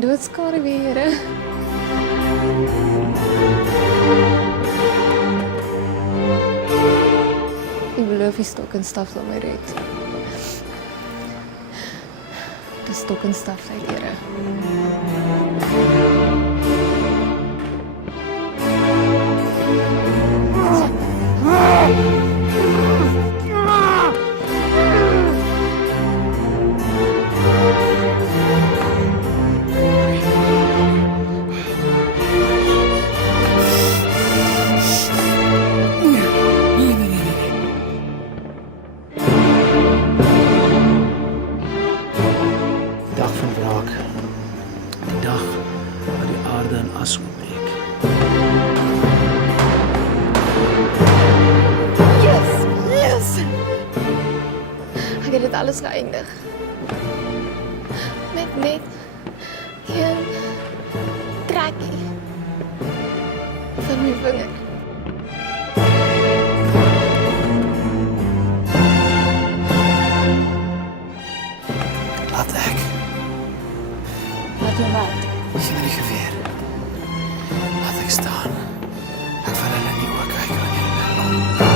en doodskade weer, Here. Ek beloof die stok en staf sal my red. Die stok en staf uit, Here. Dag van wraak. Die dag waar die aarde in as oopbreek. Yes! Ek het dit alles geëindig. Met net een trekkie van my vinger. Laat ek. Wat jy wat? Sien maar die geweer. Laat ek staan. Ek wil hulle nie ook kyk aan nie.